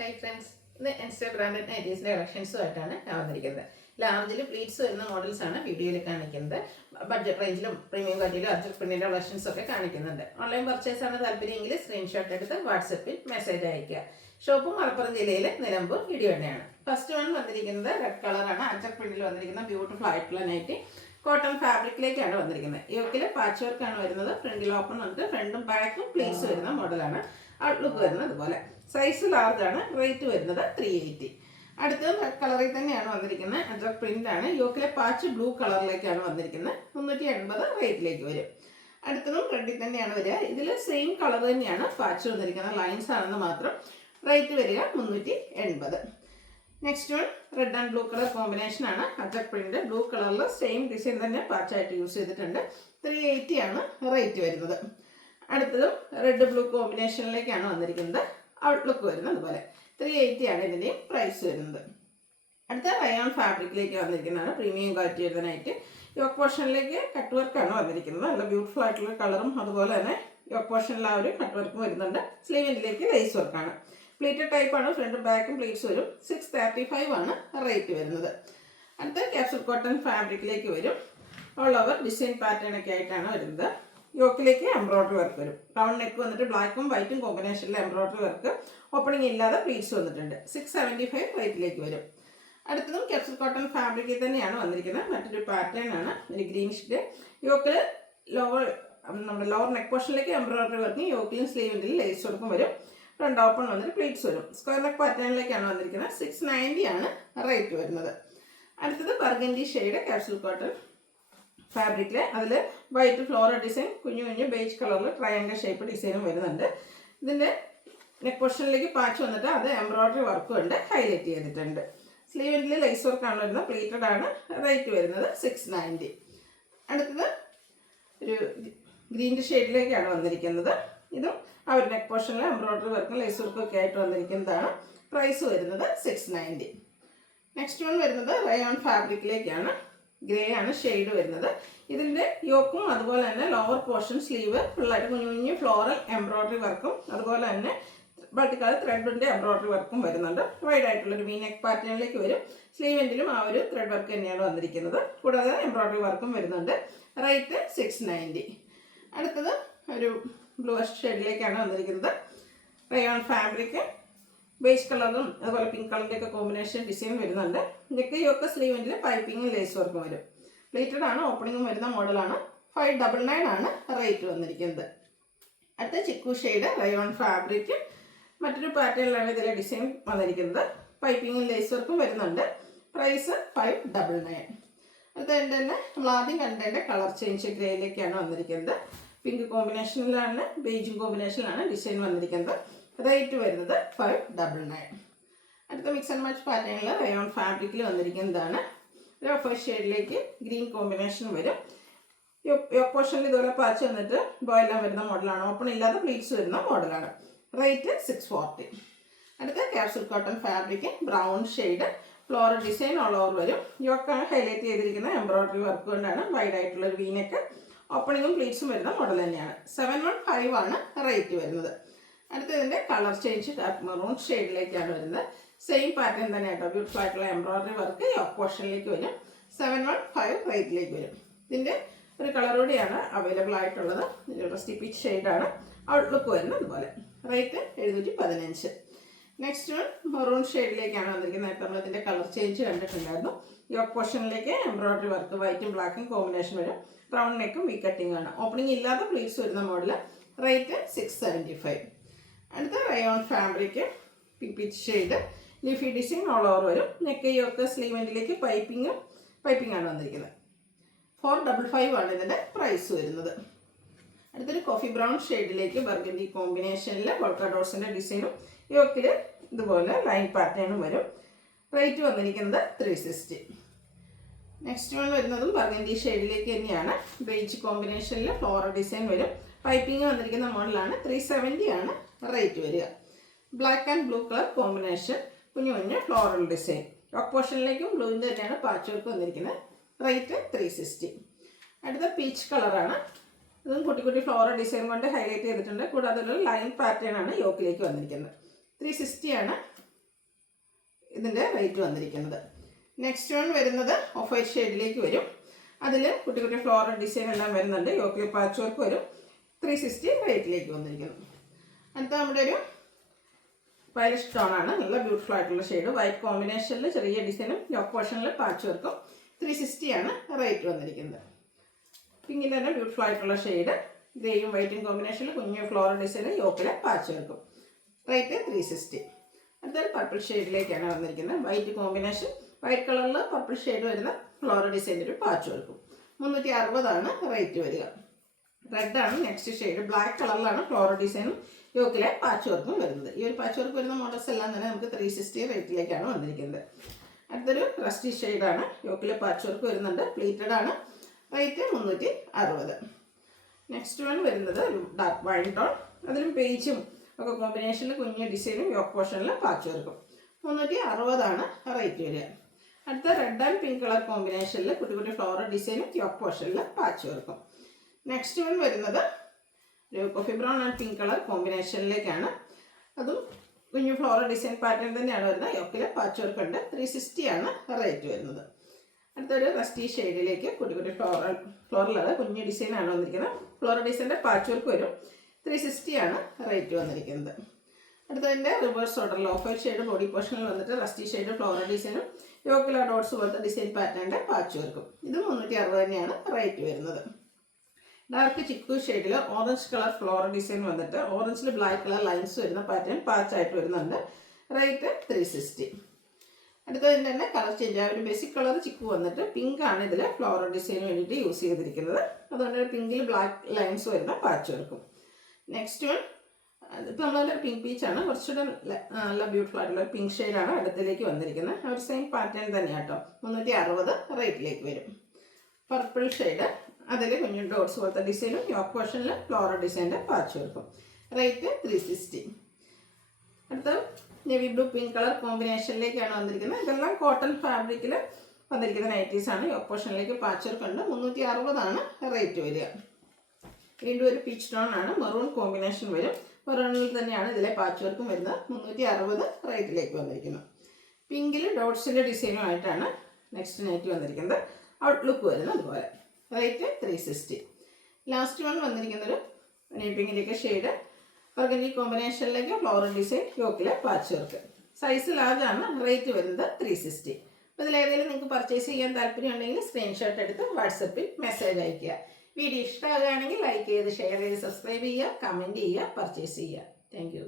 Hi friends, ഇന്ന് എൻസ്റ്റ branded നൈറ്റീസിൻ്റെ കളക്ഷൻസുമായിട്ടാണ് ഞാൻ വന്നിരിക്കുന്നത്. ലാർജിൽ പ്ലീറ്റ്സ് വരുന്ന മോഡൽസാണ് വീഡിയോയിൽ കാണിക്കുന്നത്. ബഡ്ജറ്റ് റേഞ്ചിലും പ്രീമിയം ക്വാളിറ്റിയിലും അഡ്ജസ്റ്റ് പ്രിന്റിൻ്റെ കളക്ഷൻസ് ഒക്കെ കാണിക്കുന്നുണ്ട്. ഓൺലൈൻ പർച്ചേസാണ് താല്പര്യമെങ്കിൽ സ്ക്രീൻഷോട്ട് എടുത്ത് വാട്സപ്പിൽ മെസ്സേജ് അയയ്ക്കുക. ഷോപ്പ് മലപ്പുറം ജില്ലയിലെ നിലമ്പൂർ ഇടിവണ്ണയാണ്. ഫസ്റ്റ് വൺ വന്നിരിക്കുന്നത് റെഡ് കളറാണ്. അഡ്ജസ്റ്റ് പ്രിന്റിൽ വന്നിരിക്കുന്ന ബ്യൂട്ടിഫുൾ ആയിട്ടുള്ള നൈറ്റി കോട്ടൺ ഫാബ്രിക്കിലേക്കാണ് വന്നിരിക്കുന്നത്. യോക്കിൽ പാച്ച് വർക്കാണ് വരുന്നത്. ഫ്രണ്ടിൽ ഓപ്പൺ വന്നിട്ട് ഫ്രണ്ടും ബാക്കും പ്ലീറ്റ്സ് വരുന്ന മോഡലാണ്. ഔട്ട്ലുക്ക് വരുന്നത് അതുപോലെ. സൈസ് ലാർജ് ആണ്. റേറ്റ് വരുന്നത് 380. അടുത്തത് റെഡ് കളറിൽ തന്നെയാണ് വന്നിരിക്കുന്നത്. അഡ്ജസ്റ്റ് പ്രിന്റ് ആണ്. യോക്കിലെ പാച്ച് ബ്ലൂ കളറിലേക്കാണ് വന്നിരിക്കുന്നത്. 380 റേറ്റിലേക്ക് വരും. അടുത്തതും റെഡിൽ തന്നെയാണ് വരിക. ഇതിൽ സെയിം കളർ തന്നെയാണ് പാച്ച് വന്നിരിക്കുന്നത്. ലൈൻസ് ആണെന്ന് മാത്രം. റേറ്റ് വരിക 380. Next one red and blue colour combination ആണ്. അഡ്ജസ്റ്റ് പ്രിന്റ് ബ്ലൂ കളറിൽ സെയിം ഡിസൈൻ തന്നെ പാച്ചായിട്ട് യൂസ് ചെയ്തിട്ടുണ്ട്. 380 ആണ് റേറ്റ് വരുന്നത്. അടുത്തതും റെഡ് ബ്ലൂ കോമ്പിനേഷനിലേക്കാണ് വന്നിരിക്കുന്നത്. ഔട്ട്ലുക്ക് വരുന്നത് അതുപോലെ. 380 ആണ് ഇതിൻ്റെയും പ്രൈസ് വരുന്നത്. അടുത്ത റയോൺ ഫാബ്രിക്കിലേക്ക് വന്നിരിക്കുന്നതാണ്. പ്രീമിയം ക്വാളിറ്റി വരുന്നതായിട്ട് യോക്ക് പോർഷനിലേക്ക് കട്ട് വർക്കാണ് വന്നിരിക്കുന്നത്. നല്ല ബ്യൂട്ടിഫുൾ ആയിട്ടുള്ള കളറും അതുപോലെ തന്നെ യോക്ക് പോർഷനിൽ ആ ഒരു കട്ട് വർക്കും വരുന്നുണ്ട്. സ്ലീവിൻ്റിലേക്ക് ലേസ് വർക്കാണ്. പ്ലീറ്റഡ് ടൈപ്പാണ്. ഫ്രണ്ടും ബാക്കും പ്ലീറ്റ്സ് വരും. 635 ആണ് റേറ്റ് വരുന്നത്. അടുത്ത ക്യാപ്സൂൾ കോട്ടൺ ഫാബ്രിക്കിലേക്ക് വരും. ഓൾ ഓവർ ഡിസൈൻ പാറ്റേൺ ഒക്കെ ആയിട്ടാണ് വരുന്നത്. യോക്കിലേക്ക് എംബ്രോയ്ഡറി വർക്ക് വരും. റൗണ്ട് നെക്ക് വന്നിട്ട് ബ്ലാക്കും വൈറ്റും കോമ്പിനേഷനിൽ എംബ്രോയ്ഡറി വർക്ക്. ഓപ്പണിംഗ് ഇല്ലാതെ പ്ലീറ്റ്സ് വന്നിട്ടുണ്ട്. 675 റേറ്റിലേക്ക് വരും. അടുത്തതും ക്യാപ്സൂൾ കോട്ടൺ ഫാബ്രിക്കിൽ തന്നെയാണ് വന്നിരിക്കുന്നത്. മറ്റൊരു പാറ്റേൺ ആണ്. ഒരു ഗ്രീൻ ഷെയ്ഡ്. യോക്കിൽ നമ്മുടെ ലോവർ നെക്ക് പോർഷനിലേക്ക് എംബ്രോയ്ഡറി വർക്കും യോക്കിലും സ്ലീവിൻ്റെ ലേസ് വർക്കും വരും. ഫ്രണ്ട് ഓപ്പൺ വന്നിട്ട് പ്ലീറ്റ്സ് വരും. സ്ക്വയർ നെക്ക് പാറ്റേണിലേക്കാണ് വന്നിരിക്കുന്നത്. 690 ആണ് റേറ്റ് വരുന്നത്. അടുത്തത് ബർഗൻഡി ഷെയ്ഡ് ക്യാപ്സൂൾ കോട്ടൺ ഫാബ്രിക്കിൽ അതിൽ വൈറ്റ് ഫ്ലോറൽ ഡിസൈൻ കുഞ്ഞു കുഞ്ഞു ബേജ് കളറിൽ ട്രയാങ്കിൾ ഷേപ്പ് ഡിസൈനും വരുന്നുണ്ട്. ഇതിൻ്റെ നെക്ക് പോർഷനിലേക്ക് പാച്ച് വന്നിട്ട് അത് എംബ്രോയ്ഡറി വർക്കും ഉണ്ട്. ഹൈലൈറ്റ് ചെയ്തിട്ടുണ്ട്. സ്ലീവിൻ്റെ ലേസ് വർക്കാണ് വരുന്നത്. പ്ലീറ്റഡ് ആണ്. റേറ്റ് വരുന്നത് 690. അടുത്തത് ഒരു ഗ്രീൻ ഷെയ്ഡിലേക്കാണ് വന്നിരിക്കുന്നത്. ഇതും ആ ഒരു നെക്ക് പോർഷനിൽ എംബ്രോയ്ഡറി വർക്കും ലേസ് വർക്കും ഒക്കെ ആയിട്ട് വന്നിരിക്കുന്നതാണ്. പ്രൈസ് വരുന്നത് 690. നെക്സ്റ്റ് വൺ വരുന്നത് റയോൺ ഫാബ്രിക്കിലേക്കാണ്. ഗ്രേ ആണ് ഷെയ്ഡ് വരുന്നത്. ഇതിൻ്റെ യോക്കും അതുപോലെ തന്നെ ലോവർ പോർഷൻ സ്ലീവ് ഫുള്ളായിട്ട് കുഞ്ഞു കുഞ്ഞു ഫ്ലോറൽ എംബ്രോയ്ഡറി വർക്കും അതുപോലെ തന്നെ മൾട്ടിക്കളർ ത്രെഡിൻ്റെ എംബ്രോയ്ഡറി വർക്കും വരുന്നുണ്ട്. വൈഡ് ആയിട്ടുള്ളൊരു വി നെക്ക് പാറ്റേണിലേക്ക് വരും. സ്ലീവെൻറ്റിലും ആ ഒരു ത്രെഡ് വർക്ക് തന്നെയാണ് വന്നിരിക്കുന്നത്. കൂടാതെ എംബ്രോയ്ഡറി വർക്കും വരുന്നുണ്ട്. റേറ്റ് 690. അടുത്തത് ഒരു ബ്ലൂ ഷെയ്ഡിലേക്കാണ് വന്നിരിക്കുന്നത്. റയോൺ ഫാബ്രിക് ബേസ് കളറും അതുപോലെ പിങ്ക് കളറിൻ്റെ ഒക്കെ കോമ്പിനേഷൻ ഡിസൈൻ വരുന്നുണ്ട്. നെക്ക് യോക്ക് സ്ലീവിൻ്റെ പൈപ്പിങ്ങും ലേസ് വർക്കും വരും. പ്ലേറ്റഡ് ആണ്. ഓപ്പണിങ്ങും വരുന്ന മോഡലാണ്. 599 ആണ് റേറ്റ് വന്നിരിക്കുന്നത്. അടുത്ത ചിക്കു ഷെയ്ഡ് റയോൺ ഫാബ്രിക് മറ്റൊരു പാറ്റേണിലാണ് ഇതിലെ ഡിസൈൻ വന്നിരിക്കുന്നത്. പൈപ്പിങ്ങും ലേസ് വർക്കും വരുന്നുണ്ട്. പ്രൈസ് 599. അടുത്തതിൻ്റെ തന്നെ നമ്മൾ ആദ്യം കണ്ടതിൻ്റെ കളർ ചേഞ്ച് ഗ്രേയിലേക്കാണ് വന്നിരിക്കുന്നത്. പിങ്ക് കോമ്പിനേഷനിലാണ് ബേജും കോമ്പിനേഷനിലാണ് ഡിസൈൻ വന്നിരിക്കുന്നത്. റേറ്റ് വരുന്നത് 599. അടുത്ത മിക്സ് ആൻഡ് മാച്ച് പാറ്റേണിൽ റയോൺ ഫാബ്രിക്കിൽ വന്നിരിക്കുന്നതാണ്. ഒരു ഓഫ് ഷെയ്ഡിലേക്ക് ഗ്രീൻ കോമ്പിനേഷൻ വരും. യോക്ക് പോർഷനിൽ ഇതുപോലെ പാച്ച് വന്നിട്ട് ബോയെല്ലാം വരുന്ന മോഡലാണ്. ഓപ്പൺ ഇല്ലാതെ പ്ലീറ്റ്സ് വരുന്ന മോഡലാണ്. റേറ്റ് 640. അടുത്ത capsule cotton fabric brown shade floral design all over വരും. യോക്കാണ് ഹൈലൈറ്റ് ചെയ്തിരിക്കുന്ന എംബ്രോയ്ഡറി വർക്ക് കൊണ്ടാണ്. വൈഡ് ആയിട്ടുള്ള ഒരു വീനക്ക് ഓപ്പണിങ്ങും പ്ലീറ്റ്സും വരുന്ന മോഡൽ തന്നെയാണ്. 715 ആണ് റേറ്റ് വരുന്നത്. അടുത്തതിൻ്റെ കളർ ചേഞ്ച് ഡാർക്ക് മെറൂൺ ഷെയ്ഡിലേക്കാണ് വരുന്നത്. സെയിം പാറ്റേൺ തന്നെ കേട്ടോ. ബ്യൂട്ടിഫുൾ ആയിട്ടുള്ള എംബ്രോയ്ഡറി വർക്ക് യോക്ക് പോർഷനിലേക്ക് വരും. 715 റേറ്റിലേക്ക് വരും. ഇതിൻ്റെ ഒരു കളർ കൂടിയാണ് അവൈലബിൾ ആയിട്ടുള്ളത്. ഇതിലൂടെ സ്റ്റിപ്പിച്ച് ഷെയ്ഡാണ്. ഔട്ട്ലുക്ക് വരുന്നത് അതുപോലെ. റേറ്റ് 715. നെക്സ്റ്റ് വൺ മെറൂൺ ഷെയ്ഡിലേക്കാണ് വന്നിരിക്കുന്നത്. നേരത്തെ നമ്മളിതിൻ്റെ കളർ ചേഞ്ച് കണ്ടിട്ടുണ്ടായിരുന്നു. യോക്ക് പോർഷനിലേക്ക് എംബ്രോയ്ഡറി വർക്ക് വൈറ്റും ബ്ലാക്കും കോമ്പിനേഷൻ വരും. റൗണ്ട് നെക്കും വി കട്ടിംഗ് ആണ്. ഓപ്പണിംഗ് ഇല്ലാതെ പ്ലീറ്റ്സ് വരുന്ന മോഡൽ. റേറ്റ് 675. അടുത്ത rayon fabric pitch shade leafy design all over വരും. നെക്ക് യോക്ക് സ്ലീവെൻറ്റിലേക്ക് പൈപ്പിംഗ് ആണ് വന്നിരിക്കുന്നത്. 455 ആണ് ഇതിൻ്റെ പ്രൈസ് വരുന്നത്. അടുത്തൊരു കോഫി ബ്രൗൺ ഷെയ്ഡിലേക്ക് ബർഗൻഡി കോമ്പിനേഷനിൽ പോൾക്ക ഡോട്ട്സിൻ്റെ ഡിസൈനും യോക്കിൽ ഇതുപോലെ ലൈൻ പാറ്റേണും വരും. റേറ്റ് വന്നിരിക്കുന്നത് 360. നെക്സ്റ്റ് വൺ വരുന്നതും ബർഗൻഡി ഷെയ്ഡിലേക്ക് തന്നെയാണ്. ബേജ് കോമ്പിനേഷനിൽ ഫ്ലോറൽ ഡിസൈൻ വരും. പൈപ്പിംഗ് വന്നിരിക്കുന്ന മോഡലാണ്. 370 ആണ് റേറ്റ് വരിക. Black and blue colour combination കുഞ്ഞു കുഞ്ഞു ഫ്ലോറൽ ഡിസൈൻ. യോക്ക് പോർഷനിലേക്കും ബ്ലൂവിൻ്റെ തന്നെയാണ് പാച്ച് വർക്ക് വന്നിരിക്കുന്നത്. റേറ്റ് 360. അടുത്ത പീച്ച് കളറാണ്. ഇതും കുട്ടി കുട്ടി ഫ്ലോറൽ ഡിസൈൻ കൊണ്ട് ഹൈലൈറ്റ് ചെയ്തിട്ടുണ്ട്. കൂടാതെ ഒരു ലൈൻ പാറ്റേൺ ആണ് യോക്കിലേക്ക് വന്നിരിക്കുന്നത്. 360 ആണ് ഇതിൻ്റെ റേറ്റ് വന്നിരിക്കുന്നത്. നെക്സ്റ്റ് വൺ വരുന്നത് ഓഫ് വൈറ്റ് ഷെയ്ഡിലേക്ക് വരും. അതിൽ കുട്ടി കുട്ടി ഫ്ലോറൽ ഡിസൈൻ എല്ലാം വരുന്നുണ്ട്. യോക്കിൽ പാച്ച് വർക്ക് വരും. 360 റേറ്റിലേക്ക് വന്നിരിക്കുന്നു. അടുത്ത നമ്മുടെ ഒരു വയലറ്റ് ടോണാണ്. നല്ല ബ്യൂട്ടിഫുൾ ആയിട്ടുള്ള ഷെയ്ഡ്. വൈറ്റ് കോമ്പിനേഷനിൽ ചെറിയ ഡിസൈനും യോക്ക് പോർഷനിൽ പാച്ച് വർക്കും. 360 ആണ് റേറ്റ് വന്നിരിക്കുന്നത്. പിങ്കിൻ്റെ തന്നെ ബ്യൂട്ടിഫുൾ ആയിട്ടുള്ള ഷെയ്ഡ്. ഗ്രേയും വൈറ്റും കോമ്പിനേഷനിൽ കുഞ്ഞു ഫ്ലോറൽ ഡിസൈനും യോക്കിലെ പാച്ച് വർക്കും. റേറ്റ് 360. അടുത്തൊരു പർപ്പിൾ ഷെയ്ഡിലേക്കാണ് വന്നിരിക്കുന്നത്. വൈറ്റ് കോമ്പിനേഷൻ, വൈറ്റ് കളറിൽ പർപ്പിൾ ഷെയ്ഡ് വരുന്ന ഫ്ലോറൽ ഡിസൈൻ്റെ ഒരു പാച്ച് വർക്കും. 360 ആണ് റേറ്റ് വരിക. റെഡാണ് നെക്സ്റ്റ് ഷെയ്ഡ്. ബ്ലാക്ക് കളറിലാണ് ഫ്ലോറൽ ഡിസൈനും യോക്കിലെ പാച്ച് വർക്കും വരുന്നത്. ഈ ഒരു പാച്ച് വർക്ക് വരുന്ന മോഡൽസ് എല്ലാം തന്നെ നമുക്ക് 360 റേറ്റിലേക്കാണ് വന്നിരിക്കുന്നത്. അടുത്തൊരു റസ്റ്റി ഷെയ്ഡാണ്. യോക്കിലെ പാച്ച് വർക്ക് വരുന്നുണ്ട്. പ്ലീറ്റഡ് ആണ്. റേറ്റ് 360. നെക്സ്റ്റ് വൺ വരുന്നത് ഡാർക്ക് വൈൻ ടോൺ. അതിലും പേജും ഒക്കെ കോമ്പിനേഷനിൽ കുഞ്ഞു ഡിസൈനും യോക്ക് പോർഷനിൽ പാച്ച് വർക്കും. 360 ആണ് റേറ്റ് വരിക. അടുത്ത റെഡ് ആൻഡ് പിങ്ക് കളർ കോമ്പിനേഷനിൽ കുട്ടി കുട്ടി ഫ്ലോറൽ ഡിസൈനും യോക്ക് പോർഷനിൽ പാച്ച് വർക്കും. നെക്സ്റ്റ് വൺ വരുന്നത് ഒരു coffee brown and pink colour കോമ്പിനേഷനിലേക്കാണ്. അതും കുഞ്ഞു ഫ്ലോറൽ ഡിസൈൻ പാറ്റേൺ തന്നെയാണ് വരുന്നത്. യോക്കിൽ പാച്ച് വർക്ക് ഉണ്ട്. 360 ആണ് റേറ്റ് വരുന്നത്. അടുത്തൊരു റസ്റ്റി ഷെയ്ഡിലേക്ക് കുട്ടി കുട്ടി ഫ്ലോറൽ കുഞ്ഞു ഡിസൈനാണ് വന്നിരിക്കുന്നത്. ഫ്ലോറൽ ഡിസൈൻ്റെ പാച്ച് വർക്ക് വരും. 360 ആണ് റേറ്റ് വന്നിരിക്കുന്നത്. അടുത്തതിൻ്റെ റിവേഴ്സ് ഓർഡറിൽ ഓഫ് വൈറ്റ് ഷെയ്ഡ് ബോഡി പോർഷനിൽ വന്നിട്ട് റസ്റ്റി ഷെയ്ഡ് ഫ്ലോറൽ ഡിസൈനും യോക്കില ഡോട്ട്സ് പോലത്തെ ഡിസൈൻ പാറ്റേണിൻ്റെ പാച്ച് വർക്കും. ഇത് 360 തന്നെയാണ് റേറ്റ് വരുന്നത്. ഡാർക്ക് ചിക്കു ഷെയ്ഡിൽ ഓറഞ്ച് കളർ ഫ്ലോറൽ ഡിസൈൻ വന്നിട്ട് ഓറഞ്ചിൽ ബ്ലാക്ക് കളർ ലൈൻസ് വരുന്ന പാറ്റേൺ പാച്ചായിട്ട് വരുന്നുണ്ട്. റേറ്റ് 360. അടുത്തതിൻ്റെ തന്നെ കളർ ചേഞ്ച്. ആ ഒരു ബേസിക് കളർ ചിക്കു വന്നിട്ട് പിങ്ക് ആണ് ഇതിൽ ഫ്ലോറൽ ഡിസൈന് വേണ്ടിയിട്ട് യൂസ് ചെയ്തിരിക്കുന്നത്. അതുകൊണ്ട് പിങ്കിൽ ബ്ലാക്ക് ലൈൻസ് വരുന്ന പാച്ച് വർക്കും. നെക്സ്റ്റ് വൺ ഇപ്പോൾ നമ്മളതിൻ്റെ പിങ്ക് പീച്ചാണ്. കുറച്ചുകൂടെ നല്ല ബ്യൂട്ടിഫുൾ ആയിട്ടുള്ള പിങ്ക് ഷെയ്ഡാണ് അടുത്തിലേക്ക് വന്നിരിക്കുന്നത്. ആ ഒരു സെയിം പാറ്റേൺ തന്നെയാണ് കേട്ടോ. 360 റേറ്റിലേക്ക് വരും. Purple shade. അതിൽ കുഞ്ഞു ഡോട്ട്സ് പോലത്തെ ഡിസൈനും യോക്ക് പോർഷനിൽ ഫ്ലോറൽ ഡിസൈൻ്റെ പാച്ച് വർക്കും. റേറ്റ് 360. അടുത്ത നേവി ബ്ലൂ പിങ്ക് കളർ കോമ്പിനേഷനിലേക്കാണ് വന്നിരിക്കുന്നത്. ഇതെല്ലാം കോട്ടൺ ഫാബ്രിക്കിൽ വന്നിരിക്കുന്ന നൈറ്റീസാണ്. യോക്ക് പോർഷനിലേക്ക് പാച്ച് വർക്ക് ഉണ്ട്. 360 ആണ് റേറ്റ് വരിക. വീണ്ടും ഒരു പീച്ച് ടോൺ ആണ്. മെറൂൺ കോമ്പിനേഷൻ വരും. മെറൂണിൽ തന്നെയാണ് ഇതിലെ പാച്ച് വർക്കും വരുന്നത്. 360 റേറ്റിലേക്ക് വന്നിരിക്കുന്നു. പിങ്കിൽ ഡോട്ട്സിൻ്റെ ഡിസൈനുമായിട്ടാണ് നെക്സ്റ്റ് നൈറ്റ് വന്നിരിക്കുന്നത്. ഔട്ട്ലുക്ക് വരുന്നത് അതുപോലെ. റേറ്റ് 360. ലാസ്റ്റ് വൺ വന്നിരിക്കുന്നൊരു പിങ്കിലേക്ക് ഷെയ്ഡ്. ബർഗൻഡി കോമ്പിനേഷനിലേക്ക് ഫ്ലോറൽ ഡിസൈൻ യോക്കിലെ പാച്ച് വർക്ക്. സൈസ് ലാർജ് ആണ്. റേറ്റ് വരുന്നത് 360. അപ്പോൾ ഇതിലേതെങ്കിലും നിങ്ങൾക്ക് പർച്ചേസ് ചെയ്യാൻ താല്പര്യം ഉണ്ടെങ്കിൽ സ്ക്രീൻഷോട്ട് എടുത്ത് വാട്സപ്പിൽ മെസ്സേജ് അയയ്ക്കുക. വീഡിയോ ഇഷ്ടമാകുകയാണെങ്കിൽ ലൈക്ക് ചെയ്ത് ഷെയർ ചെയ്ത് സബ്സ്ക്രൈബ് ചെയ്യുക, കമൻറ്റ് ചെയ്യുക, പർച്ചേസ് ചെയ്യുക. Thank you.